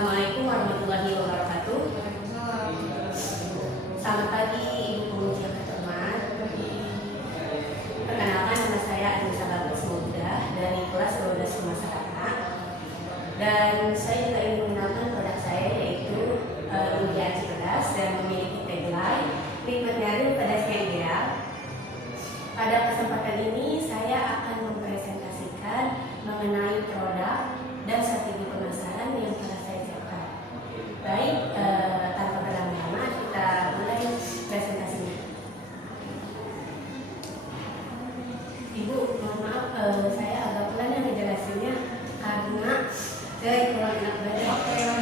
Assalamualaikum warahmatullahi wabarakatuh. Selamat pagi Ibu Penguji yang terhormat. Perkenalkan, nama saya Anissa Bagus Muda dari kelas 12 Pemasaran. Dan saya juga ingin mengenalkan produk saya, yaitu Lumpia Aci Pedas, dan memiliki tagline nikmat nyari pedasnya ideal. Pada kesempatan ini saya akan mempresentasikan mengenai produk dan strategi pemasaran yang telah saya siapkan. Baik, tanpa berlama-lama kita mulai presentasinya. Ibu, mohon maaf, saya agak pelan yang ngejelasinnya karena saya kurang enak badan.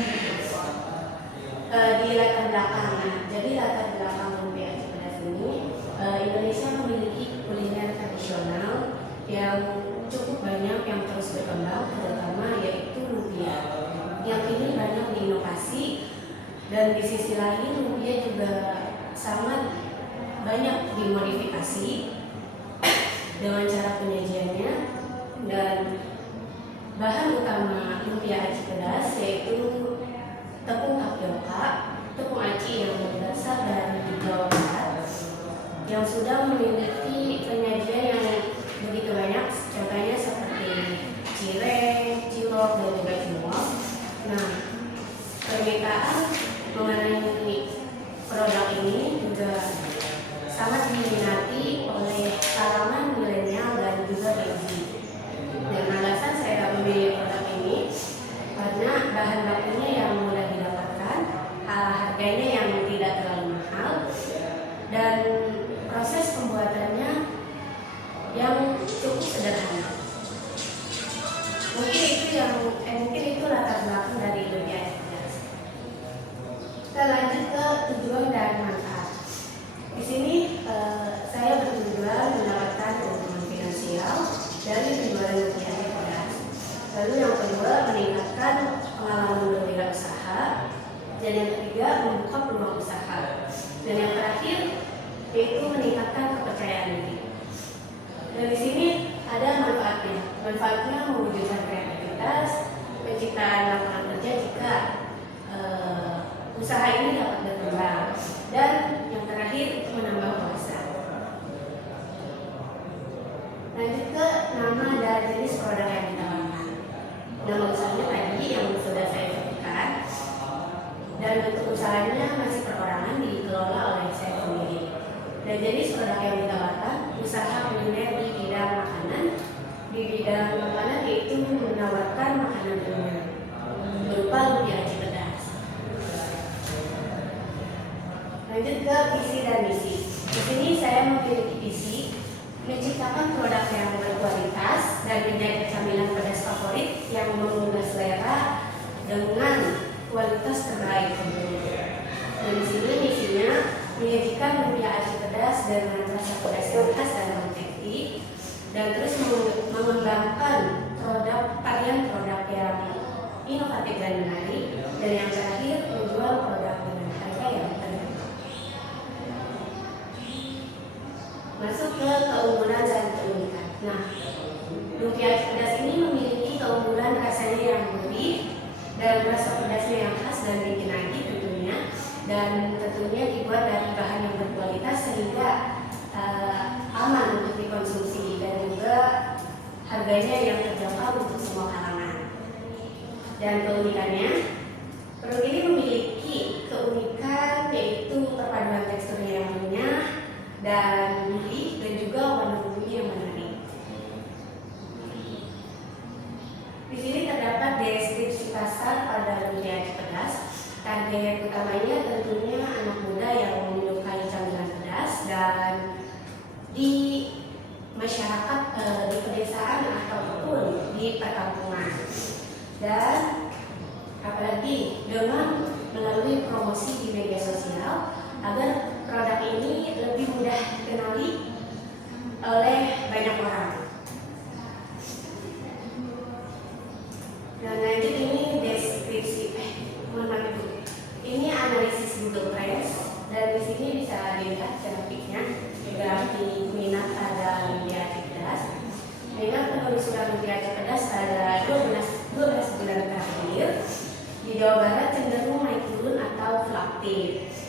Di latar belakang, jadi latar belakang Lumpia Aci Pedas ini, Indonesia memiliki kuliner tradisional yang cukup banyak yang terus berkembang, terutama yaitu lumpia yang ini banyak diinovasi, dan di sisi lain lumpia juga sangat banyak dimodifikasi dengan cara penyajiannya. Dan bahan utama Lumpia Aci Pedas yaitu tepung tapioka, tepung aci yang berasal dari Jawa Barat, yang sudah memiliki penyajian yang begitu banyak, contohnya seperti cireng, cilok, dan juga cimol. Nah, permintaan mengenai produk ini juga sangat diminati oleh kalangan milenial dan juga Gen Z. Dan alasan saya memilih produk ini karena bahan bakunya yang mudah didapatkan, harganya yang tidak terlalu mahal, dan proses pembuatannya yang cukup sederhana. Mungkin itu latar belakang dari Lumpia Aci Pedas. Kita lanjut ke tujuan dan manfaat. Di sini saya bertujuan mendapatkan keuntungan finansial dari penjualan Lumpia Aci Pedas. Lalu yang kedua, meningkatkan pengalaman berwirausaha, dan yang ketiga, membuka peluang usaha, dan yang terakhir yaitu meningkatkan kepercayaan diri. Dan di sini ada manfaatnya. Manfaatnya mewujudkan kreativitas, penciptaan lapangan kerja jika usaha ini dapat berkembang, dan yang terakhir itu menambah wawasan. Lanjut ke nama dan jenis produk yang ditawarkan. Nama usahanya tadi yang sudah saya sebutkan, dan bentuk usahanya masih perorangan, dikelola oleh saya sendiri. Dan jenis produk yang ditawarkan usaha kuliner di bidang makanan. Di bidang makanan yaitu menawarkan makanan ringan berupa Lumpia Aci Pedas. Lanjut ke visi dan misi. Di sini saya memiliki visi menciptakan produk yang berkualitas dan menjadi camilan pedas favorit yang menggugah selera dengan kualitas terbaik. Dan di sini misinya menyajikan Lumpia Aci Pedas dengan rasa pedas yang khas dan otentik, dan terus mengembangkan varian produk yang inovatif dan menarik, dan yang terakhir menjual produk dengan harga yang terjangkau. Masuk ke keunggulan dan keunikan. Nah, Lumpia Aci Pedas ini memiliki keunggulan rasanya yang gurih dan rasa pedasnya yang khas dan bikin nagih tentunya, dan tentunya dibuat dari bahan yang berkualitas sehingga aman untuk dikonsumsi, dan juga harganya yang terjangkau untuk semua kalangan. Dan keunikannya, produk ini memiliki keunikan yaitu perpaduan teksturnya yang renyah dan gurih, dan juga warna bumbunya yang menarik. Di sini terdapat deskripsi pasar pada Lumpia Aci Pedas. Target utamanya tentunya anak muda yang menyukai camilan pedas, dan di masyarakat di pedesaan ataupun di perkampungan, dan apalagi dengan melalui promosi di media sosial agar produk ini lebih mudah dikenali oleh banyak orang. Dan lanjut, ini deskripsi ini analisis Google Trends, dan di sini bisa dilihat grafiknya, grafik minat pada Lumpia Aci Pedas. Minat penelusuran Lumpia Aci Pedas pada 12 bulan terakhir di Jawa Barat aktif.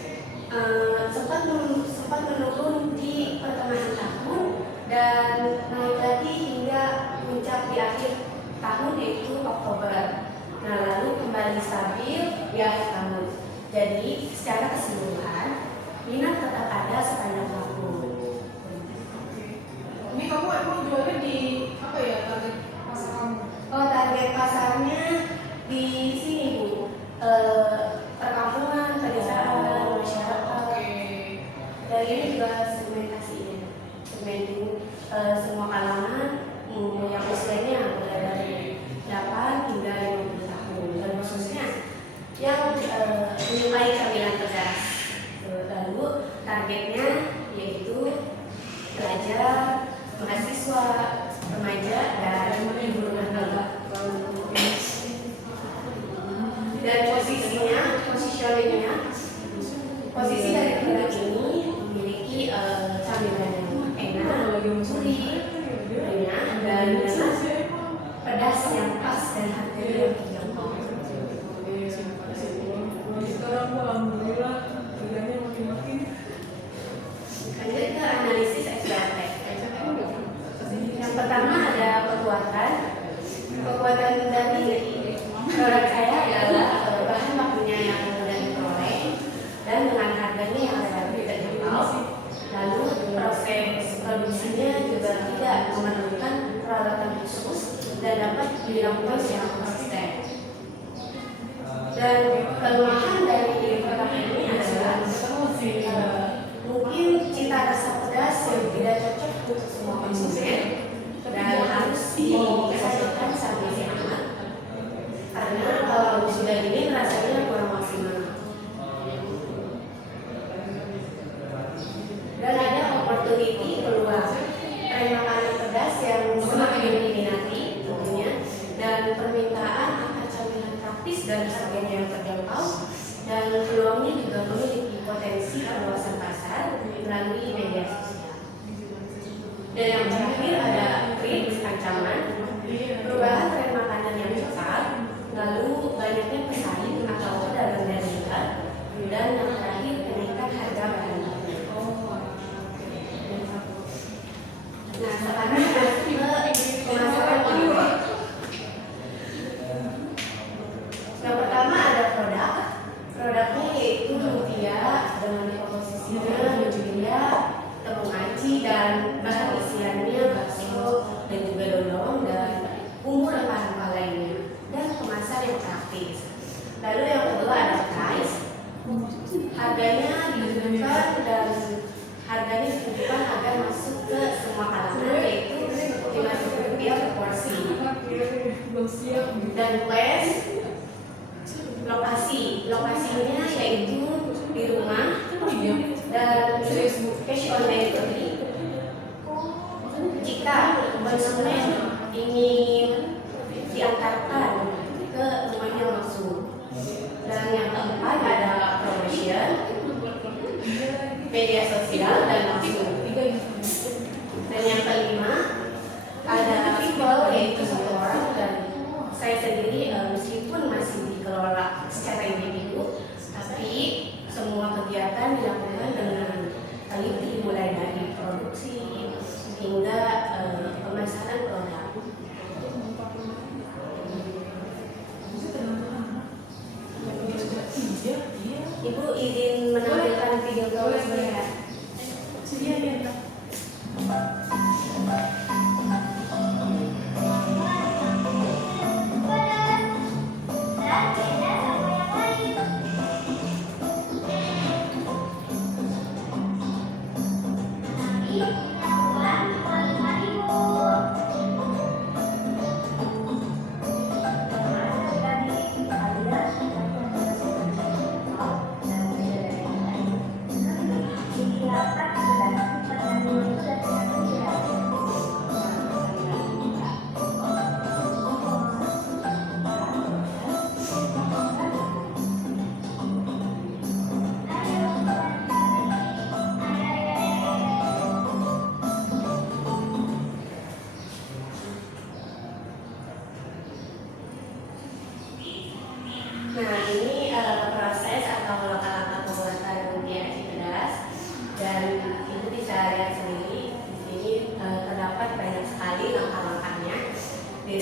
Sempat menurun di pertengahan tahun dan naik lagi hingga puncak di akhir tahun yaitu Oktober. Nah, lalu kembali stabil di akhir tahun. Jadi secara keseluruhan minat tetap ada sepanjang tahun. Ini kamu emang jualnya di apa ya, target pasar kamu? Oh, target pasarnya di sini Bu, perkampungan, pedesaan, masyarakat. Dan ini juga segmentasinya, segmenting semua kalangan yang usianya mulai dari 8 hingga 50 tahun dan khususnya yang menyukai camilan pedas. Lalu targetnya yaitu pelajar, mahasiswa, remaja, dan ibu rumah tangga. Dan positioningnya, posisi dari produk ini memiliki camilan yang enak, gurih, renyah, dan dengan pedas yang pas dan harganya yang terjangkau. Sekarang alhamdulillah harganya makin-makin. Lanjut ke analisis XBRT. Yang pertama ada kekuatan dari produk saya adalah bahan bakunya yang mudah diperoleh dan dengan harganya yang relatif terjangkau. Lalu proses produksinya juga tidak memerlukan peralatan khusus dan dapat dilakukan secara konsisten. Dan kelemahan dari produk ini adalah mungkin cita rasa pedas yang tidak cocok untuk semua konsumen dan harus disajikan sambil aman karena kalau sudah dingin rasanya kurang maksimal. Dan ada opportunity peluang tren makanan pedas yang semakin diminati tentunya, dan permintaan akan camilan praktis dan harganya yang terjangkau, dan peluangnya juga memiliki potensi perluasan pasar melalui media sosial. Dan yang terakhir ada threat, ancaman, perubahan tren makanan yang cepat, lalu banyaknya pesaing atau pedagang dan legal, dan yang terakhir kenaikan harga bahan baku. Nah, sekarang ke pemasaran kedua. Yang pertama ada produknya yaitu lumpia dengan komposisinya lumpia, tepung aci, dan bahan isiannya bakso dan juga dodol dan bumbu rempah-rempah lainnya, dan kemasan yang praktis. Lalu yang kedua ada price, harganya ditentukan dan harganya ditentukan agar masuk ke semua kalangan yaitu Rp50 per porsi. Dan place, lokasinya yaitu di rumah dan cash on delivery. Jika konsumen ingin diantarkan ke rumahnya langsung. Dan yang keempat ada promotion, media sosial, dan langsung. Dan yang kelima ada people yaitu satu orang, dan saya sendiri meskipun masih dikelola secara individu, tapi semua kegiatan dilakukan dengan teliti mulai dari produksi hingga pemasaran produk. Ibu izin menampilkan video saya.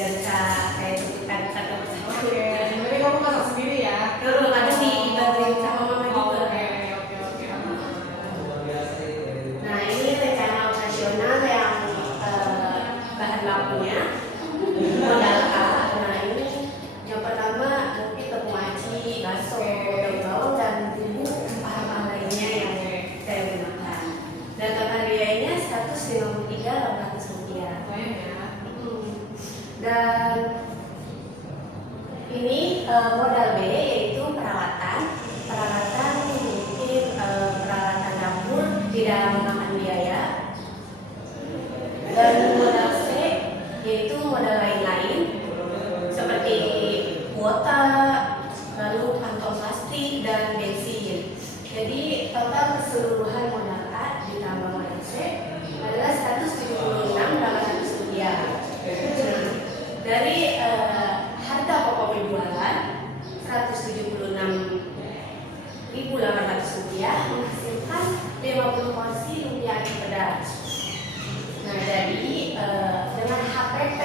biar bisa kayak tunjukkan satu persatu. Oke, jadi kamu masak sendiri ya? Kalau ada dibantuin sama mama juga. Oke. Nah ini rencana operasional yang bahan bakunya modal A. Nah ini yang pertama mungkin tepung aci, bakso, daun dan bumbu bahan lainnya yang saya gunakan. Dan total biayanya 153.800 rupiah. Lumayan ya. Dan ini modal B yaitu peralatan mungkin peralatan dapur tidak memakan biaya. Dan modal C yaitu modal lain-lain seperti kuota, lalu kantong plastik dan bensin. Jadi total keseluruhan modal A ditambah modal C adalah 176.800 rupiah. Dari harga pokok penjualan 176.800 rupiah menghasilkan 50 porsi lumpia ayam pedas. Nah jadi dengan HPP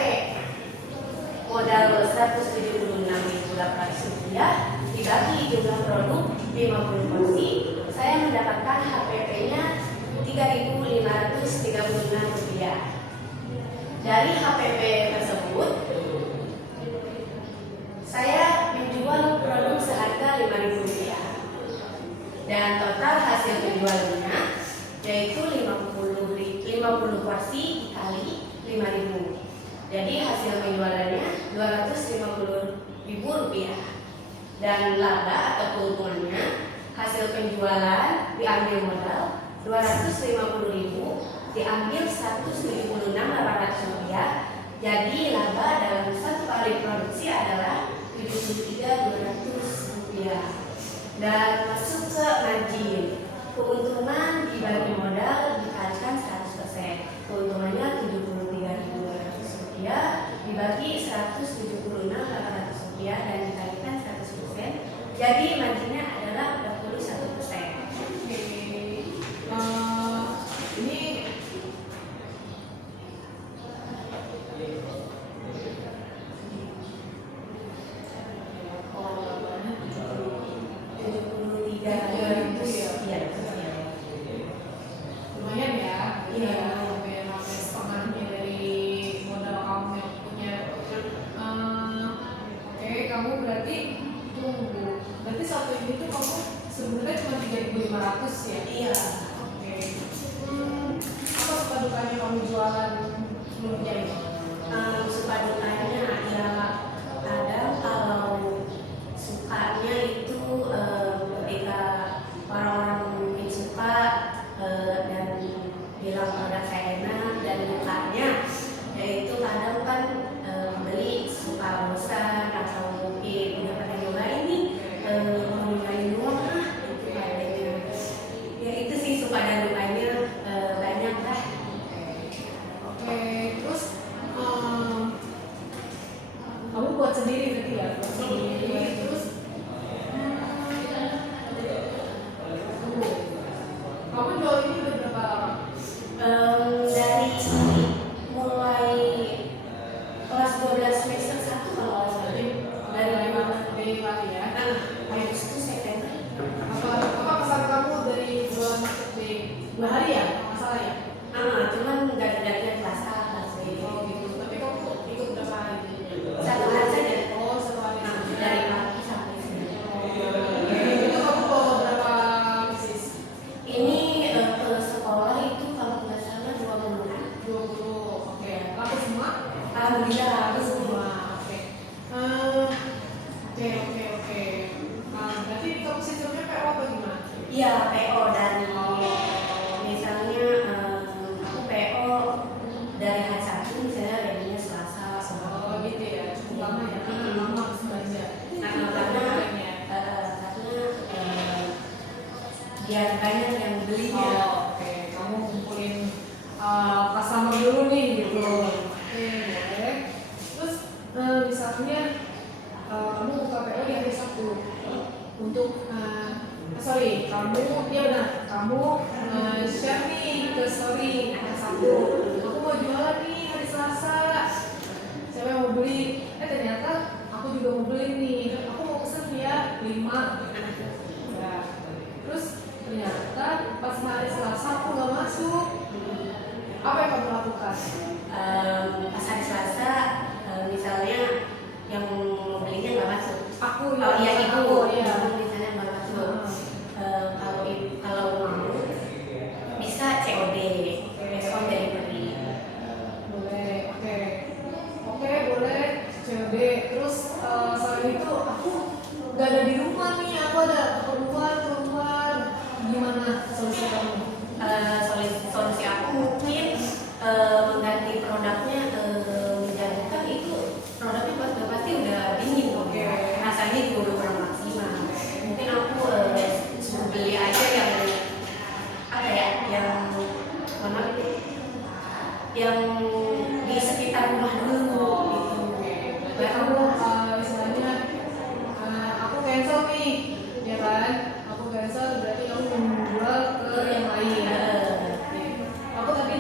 modal 176.800 rupiah dibagi jumlah produk 50 porsi, saya mendapatkan HPP-nya 3.536 rupiah. Dari HPP tersebut saya menjual produk seharga 5.000 rupiah dan total hasil penjualannya yaitu 50 porsi dikali 5.000. Jadi hasil penjualannya 250.000 rupiah. Dan laba atau keuntungannya hasil penjualan diambil modal 250.000 diambil 176.800 rupiah. Jadi laba dalam satu kali produksi adalah 73.200 rupiah. Dan masuk ke margin. Keuntungan dibagi modal dikalikan 100%. Keuntungannya 73.200 rupiah dibagi 176.800 rupiah dan dikalikan 100%. Jadi marginnya adalah 21%. Ini lumayan ya. Iya. Hampir setengahnya dari modal kamu yang punya. Oke, kamu berarti tunggu. Berarti satu ini tuh kamu sebenarnya cuma 3.500 ya? Iya. Oke. Apa suka dukanya kamu jualan lumpia ini? Suka dukanya ya kadang kalau sukanya itu ketika orang-orang mungkin suka dan bilang produk saya enak, dan dukanya yaitu kadang kan beli suka bosan atau mungkin udah pada nyobain nih mau nyobain doang itu kayaknya ya itu sih suka dan dukanya banyak lah. Oke, terus kamu buat sendiri berarti ya? Buat sendiri, terus tunggu. Kamu jual ini udah berapa lama? Dari mulai kelas 12 semester 1 kalau nggak salah. Dari lari ya? Agustus September. Apa pesan kamu dari jualan marketplace? 2 hari ya? Kalau nggak salah ya? Cuman ganti-gantian kelas A, kelas B. Oh gitu. Tapi kamu ikut berapa hari? Satu hari saja. Oh, 1 hari. Dari pagi sampai siang. Oke. Itu kamu bawa berapa pieces? Ini ke sekolah itu kalau nggak salah 20-an. 20. Oke. Laku semua? Alhamdulillah Laku aku semua. Oke. Oke. Berarti kamu sistemnya PO apa gimana? Iya PO dari misalnya aku PO dari hari Sabtu misalnya ready-nya Selasa. Oh gitu ya, cukup lama ya, lama harus belanja. Karena biar banyak yang beli ya. Oh, oke, kamu kumpulin customer dulu nih gitu. Oke, boleh. Terus misalnya kamu buka PO di hari Sabtu untuk kamu share nih ke story hari Sabtu. Aku mau jualan nih hari Selasa. cewek mau beli, ternyata aku juga mau beli nih, aku mau pesen ya 5 ya. Terus ternyata pas hari Selasa aku nggak masuk, apa yang kamu lakukan? Pas hari Selasa, misalnya yang belinya nggak masuk. Aku Oh iya, aku ya. misalnya nggak masuk. Kalau mau bisa COD, cash on delivery. Boleh, oke boleh COD. Terus selain itu aku nggak ada di rumah nih, aku ada keluar, gimana solusi kamu? Solusi aku mungkin mengganti produknya, menjadikan itu produknya pasti udah dingin, rasanya juga udah kurang maksimal. Mungkin aku suruh beli aja yang apa ya, yang di sekitar rumah dulu gitu. Berarti kamu istilahnya aku cancel nih, ya kan? Aku cancel berarti kamu menjual ke yang lain. Aku tadi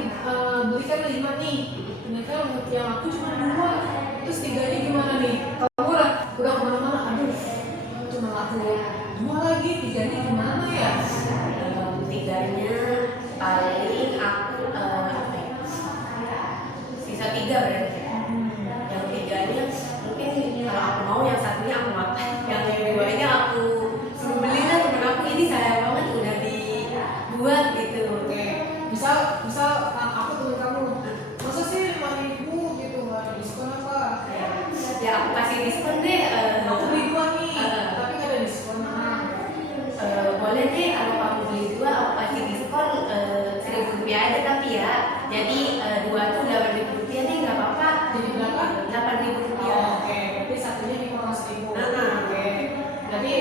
belikan 5 nih, ternyata yang aku cuma 2, terus 3-nya gimana nih? Kamu udah kemana-mana, aduh cuma aku 2 lagi, 3-nya gimana ya? 3-nya paling aku sisa 3 berarti. Yang 3-nya mungkin kalau aku mau, yang satunya aku makan, yang 2-nya aku suruh beli lah temen aku, ini sayang banget udah dibuat gitu. Misal aku temen kamu, masa sih 5.000 gitu, nggak ada diskon apa? Ya aku kasih diskon deh. Aku beli 2 nih, tapi nggak ada diskon. Boleh deh kalau kamu beli 2 aku kasih diskon 1.000 rupiah aja, tapi ya jadi 2 tuh 8.000 rupiah deh, nggak apa-apa. Jadi berapa? 8.000 rupiah. Oke, berarti satunya di bawah 1.000. Oke. Berarti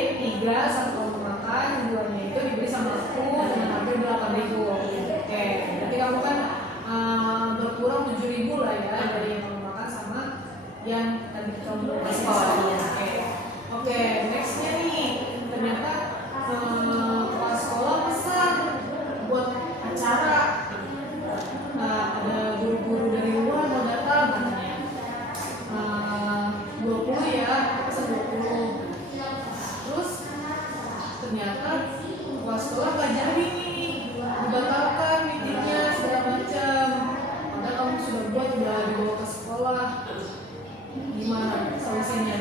3 satu kamu makan, 2-nya itu dibeli sama aku dengan harga 8.000. Oke, berarti kamu kan berkurang 7.000 lah ya dari yang kamu makan sama yang tadi kamu Diskon, ya. Oke, nextnya nih ternyata kepala sekolah pesan buat acara, ada guru-guru dari luar mau datang katanya, 20 ya, pesan 20. Terus ternyata kepala sekolah nggak jadi nih, dibatalkan meetingnya segala macam. Padahal kamu sudah buat, udah dibawa ke sekolah. Gimana solusinya?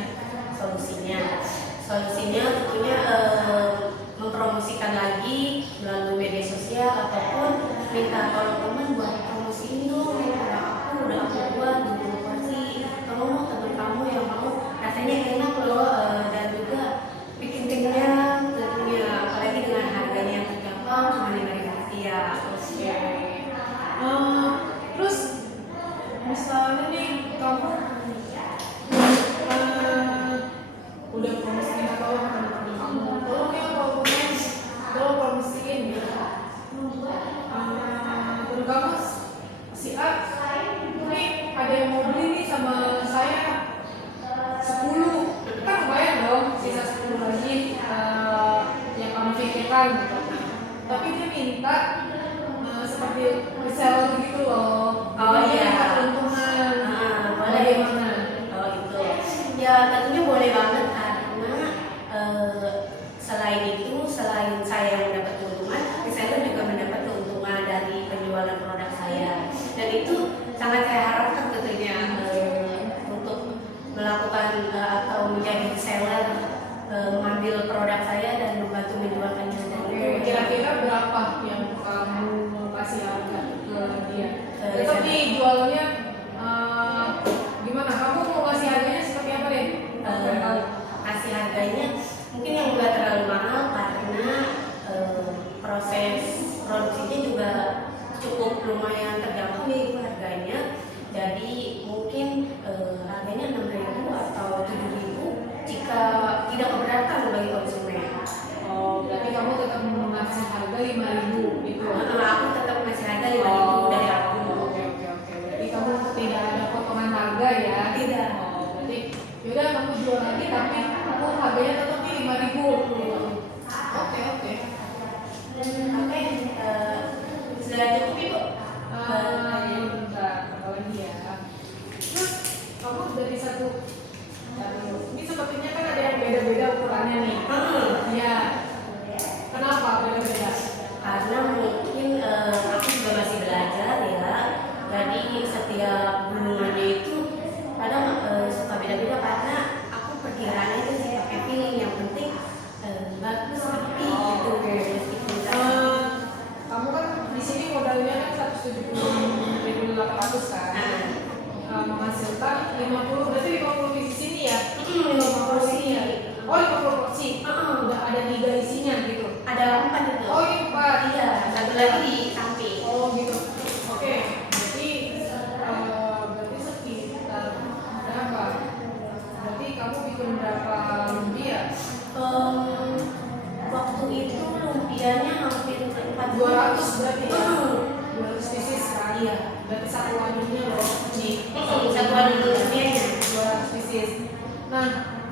Solusinya tentunya mempromosikan lagi melalui media sosial, ataupun minta tolong teman buat promosiin dong, udah aku buat 20 porsi, kamu mau temen kamu yang mau, rasanya enak loh, dan juga bikin kenyang tentunya, apalagi dengan harganya yang terjangkau cuma 5.000 rupiah. Terus misalnya nih kamu udah promosiin atau teman-teman kamu, tolong ya tolong promosiin gitu. Terus kamu si A, nih ada yang mau beli nih sama saya 10, kan lumayan dong, sisa 10 lagi yang kamu pikirkan gitu. Tapi dia minta seperti reseller gitu loh. Oh iya. Keuntungan. Boleh. Bagaimana? Oh itu. Ya tentunya boleh banget, karena selain saya yang mendapat keuntungan, reseller juga mendapat keuntungan dari penjualan produk saya. Dan itu sangat saya harapkan tentunya untuk melakukan atau menjadi reseller, mengambil produk saya dan membantu menjualkannya. Kira-kira berapa yang kamu kasih harga ke dia? Tapi jualannya gimana? Kamu mau kasih harganya seperti apa deh? Kasih harganya mungkin yang nggak terlalu mahal, karena proses produksinya juga cukup lumayan terjangkau nih harganya. Jadi mungkin harganya 6.000 atau 7.000 jika tidak keberatan bagi konsumen. Oh, berarti kamu tetap mengasih harga 5.000 gitu. Aku tetap ngasih harga 5.000 dari aku. Oke. Berarti kamu tidak ada potongan harga ya? Tidak. Berarti yaudah kamu jual lagi, tapi aku harganya tetap nih 5.000. Oke. Sudah cukup Ibu? Bentar, apa lagi ya? Terus kamu dari satu, ini sepertinya kan ada yang beda-beda ukurannya nih. Ya, kenapa beda-beda? Karena mungkin aku juga masih belajar ya, jadi setiap gulungannya itu kadang suka beda-beda karena aku perkiraannya itu sih pakai feeling, yang penting bagus rapi gitu. Meskipun Kamu kan di sini modalnya kan 170.800 kan, menghasilkan 50, berarti 50 di sini ya? 50 sini ya? Oh 50 porsi, udah ada 3 isinya gitu? ada 4 itu. Oh ini 4? Iya, satu lagi di samping. Oh gitu. Oke, berarti sekitar berapa? Berarti kamu bikin berapa lumpia? Waktu itu lumpianya hampir 200 berarti ya? 200 pieces kan? Iya. Berarti satu wadahnya loh. Satuan lumpianya 200 pieces. Nah,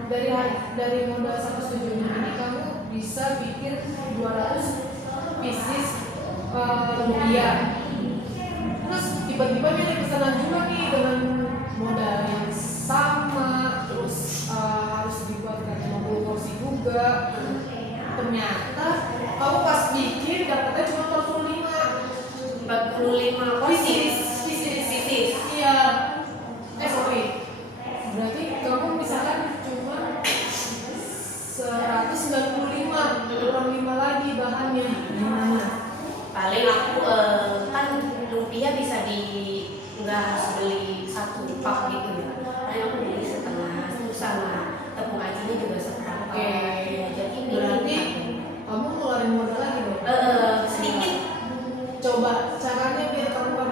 dari modal 107 ini kamu bisa bikin 200 pieces lumpia. Terus tiba-tiba nih ada pesanan juga nih dengan modal yang sama, terus harus dibuatkan 50 porsi juga. Ternyata kamu pas bikin dapatnya cuma 45 porsi. pieces. Iya. Sorry. Berarti kamu misalkan cuma 195, kurang 5 lagi bahannya. Gimana? Paling aku kan lumpia bisa nggak harus beli satu pak gitu ya. Paling aku beli setengah, terus sama tepung ajinya juga seperempat. Oke. Ya, jadi Berarti kamu ngeluarin modal lagi dong? sedikit. Coba caranya biar kamu gak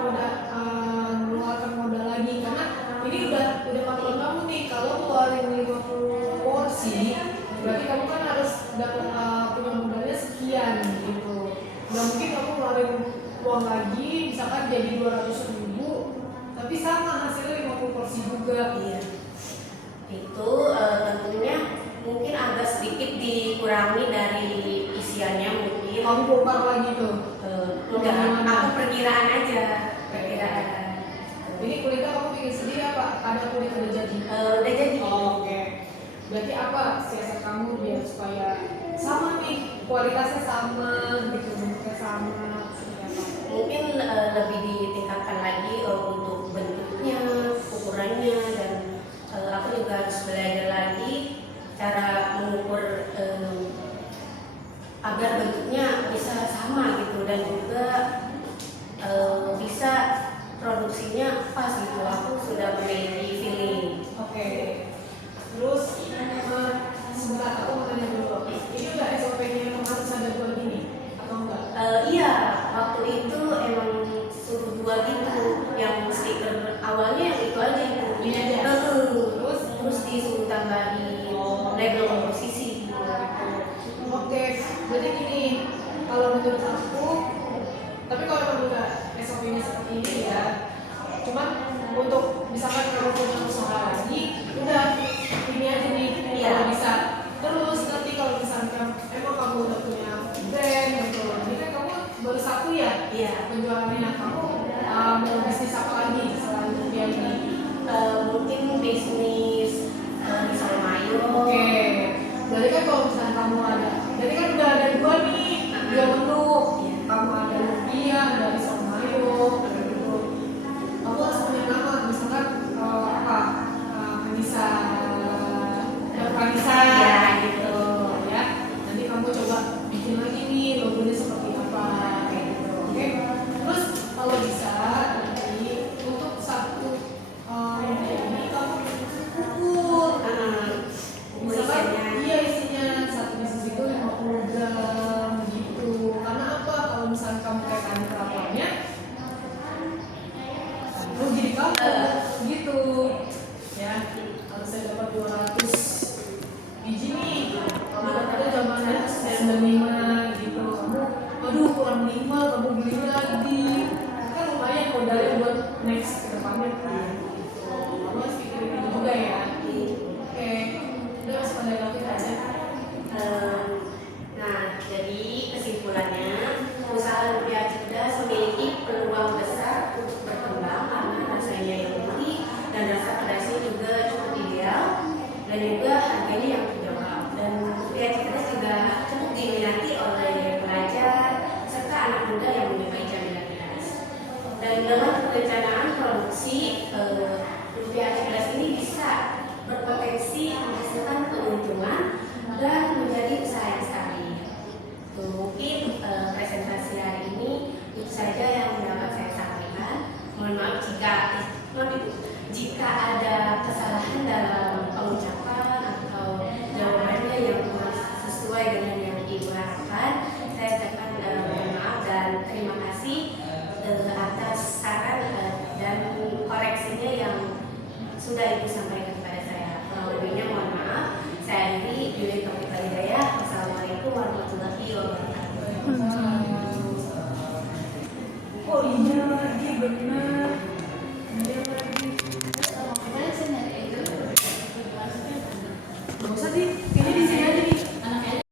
ngeluarkan modal lagi, karena ini udah patokan kamu nih. Kalau ngeluarin 50 porsi berarti kamu kan harus dapat punya modalnya sekian gitu. Gak mungkin kamu ngeluarin uang lagi misalkan jadi 200.000 tapi sama hasilnya 50 porsi juga. Iya. Itu tentunya mungkin agak sedikit dikurangi dari isiannya mungkin. Kamu bongkar lagi tuh? Enggak, aku perkiraan aja. Perkiraan. Ini kulitnya kamu bikin sendiri apa? Ada kulit udah jadi? Udah jadi. Oke. Berarti apa siasat kamu biar supaya sama nih, kualitasnya sama gitu, bentuknya sama? Mungkin lebih ditingkatkan lagi untuk bentuknya, ukurannya, dan aku juga harus belajar lagi cara mengukur agar bentuknya bisa sama gitu, dan juga bisa produksinya pas gitu. Aku sudah memiliki feeling. Oke. Terus sebentar aku mau tanya dulu. Ini udah SOP-nya yang harus ada buat gini atau enggak? Iya, waktu itu emang suruh buat itu, yang stiker awalnya yang itu aja itu. Ini aja. Terus disuruh tambahin label komposisi. Oke, jadi gini, kalau menurut aku, tapi kalau memang udah SOP-nya seperti ini ya, cuman untuk misalkan kalau punya usaha lagi, udah ini aja nih, kalau bisa. Terus nanti kalau misalkan emang kamu udah punya brand gitu, ini kan kamu baru satu ya, penjualannya. Kamu mau bisnis apa lagi selain lumpia ini? Mungkin bisnis risol mayo. Oke, jadi kan kalau misalnya kamu ada, jadi kan udah ada dua nih, dua menu. Kamu ada lumpia, ada risol mayo, ada gitu. Kamu harus punya nama, misalkan Vanessa, Ya gitu. ya. Nanti kamu coba bikin lagi nih logonya seperti apa, kayak gitu. Oke. Terus kalau bisa nanti untuk satu lumpia ini kamu ukur. Misalkan isinya satu bisnis itu 50 gram gitu. Karena apa? Kalau misalnya kamu kayak kain kerapannya, rugi di kamu gitu. Ya, harusnya dapat 200 warahmatullahi wabarakatuh. Oh iya lagi benar. Iya lagi. Gak usah sih, kayaknya